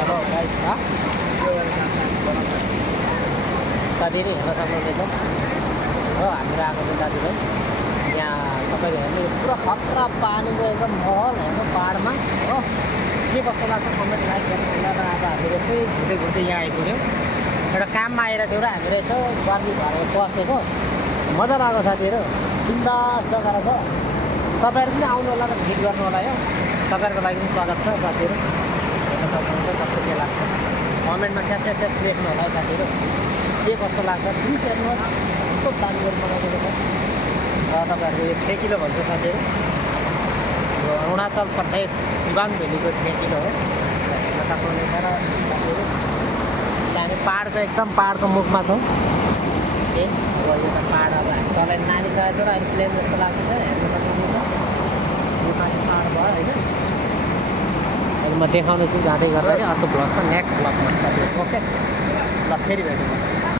hello guys साथीहरू हेर्न सक्नुहुनेछ हो हाम्रो आएको चाहिँ दाजुभाइ यहाँ तपाईँले हेर्नु पुरा खतरा पानीको एकदम महल हेर्नु पाहाडमा हो के कस्तो लाग्छ कमेन्ट लाइक गर्नु होला र अब हामीले चाहिँ घुर्दै घुर्दै यहाँ आइपुग्यौँ एउटा काममा आएर थियो र हामीले यसो गर्मी भएर बसेको मजा लाग्यो साथीहरू बिन्दास जग्गा रहेछ तपाईँहरू पनि आउनु होला र भिजिट गर्नु होला यो तपाईँहरूको लागि पनि स्वागत छ साथीहरू हेर्न सक्नुहुन्छ कस्तो के लाग्छ कमेन्टमा स्याट लेख्नु होला है साथीहरू के कस्तो लाग्छ प्लिज हेर्नुहोस् कस्तो दामी गरेर बनाइदिएको छ र तपाईँहरूले यो 6 किलो भन्छ साथीहरू यो अरुणाचल प्रदेश दिबाङ भेलीको 6 किलो हो हेर्न सक्नुहुनेछ र साथीहरू हामी पाहाडको एकदम पाहाडको मुखमा छौँ ए यो त पाहाड अब हामी तलै नामिसकेको छ र अहिले प्लेन जस्तो लाग्छ हेर्न सक्नुहुनेछ यो पाहाड भयो होइन अहिले म देखाउने छु जाँदै गर्दाखेरि अर्को ब्लग छ नेक्स्ट ब्लगमा साथीहरू ओके ल फेरि भेटौँ